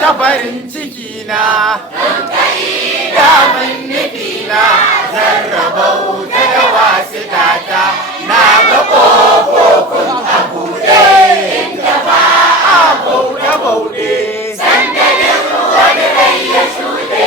ta farin ciki na daman nufi na zarrabauta da wasu data na ga ƙofofin a buɗe inda ba a bauɗe-bauɗe sandalin wani rai ya shuɗe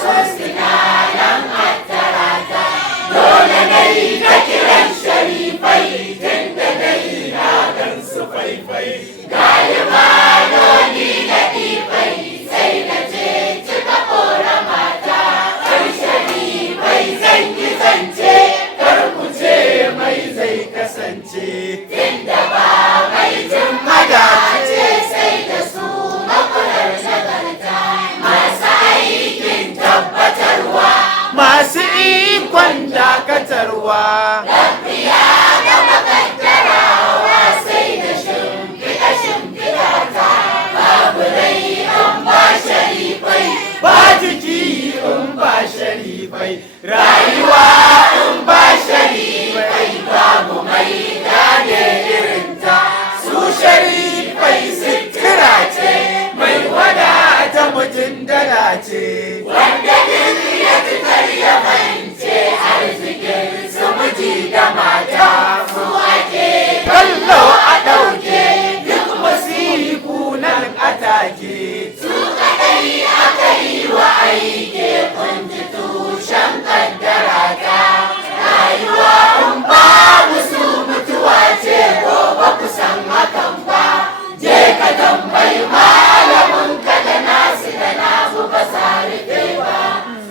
sun suna nan hattarata dole na yi ta kiran sharifai tun da na yi na gan su faifai galibanoni na ɗifai sai na ce cika ƙora mata kan sharifai zan yi zance kar ku ce mai zai kasance tunda ba mai jin magace sai da su makular nagarta masu aikin tabbatarwa masu ikon dakatarwa lafiya da makaddarawa sai da shimfiɗa ta babu rai in ba sharifai ba jiki in ba sharifai rayuwa in ba sharifai babu mai gane irinta su sharifai sutura ce mai wadata mutum dala ce wanda din ya fitar ya mance arzikin su miji da mata su ake kallo a ɗauke duk masifu nan atake su kaɗai aka yi wa aike kunji tushen kaddara ta rayuwa in babu su mutuwa ce gobe kusan hakan ba je ka tambayi malamin ka da nasu da nasu ba sa rufe ba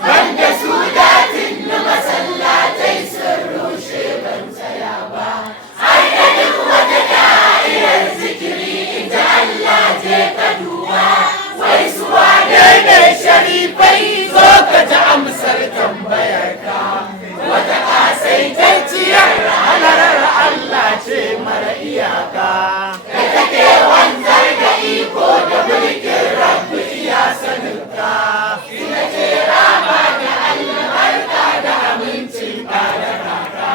banda su datin na masallatai sun rushe ban tsaya ba har da duk wata da'irar zikiri inda Allah je ka duba wai su wane ne sharifai zo ka ji amsar tambayar ka wata kasaitacciyar halarar Allah ce mara iyaka da take wanzar da iko da mulkin rabbi iya saninka ina ce rama da albarka da amincin da kaka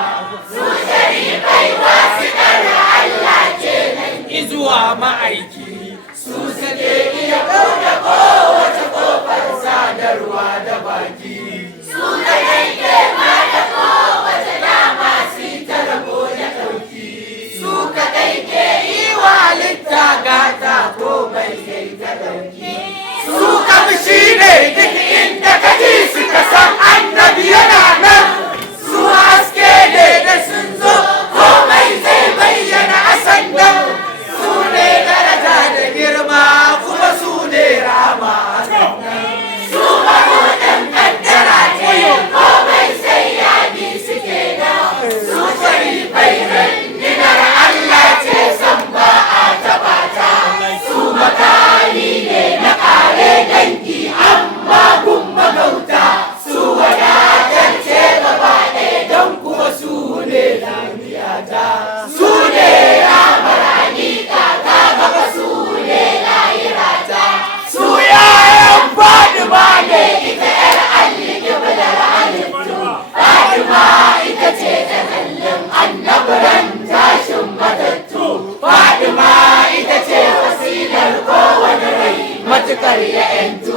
su sharifai wasu ɗara Allah ce nan izuwa ma'aiki su suke iya buɗe kowace ƙofar sadarwa da baki su da yanke ma da kowace dama su ta rabo da ɗauki su kaɗai ke yi wa halitta gata ko mai kai ta ɗauki su kamshi ne duk inda ka ji suka san annabi yana nan su haske ne da sun zo komai zai bayyana a sandan su ne daraja da girma kuma su ne rama a sandan su mabuɗin kaddara ce komai sai ya bi suke da su sharifai rundunar Allah ce san ba a taɓa ta su makami ne na ƙare dangi amma gun magauta su wadatar ce gaba ɗaya don kuma su ne lamiyata su ne ramarani kaka gaba su ne layirata su yayan Fatima ne ita yar alƙiblar halittu Fatima ita ce ta kallon annabiran tashin matattu Fatima ita ce wasilar kowane rai matukar ya 'yantu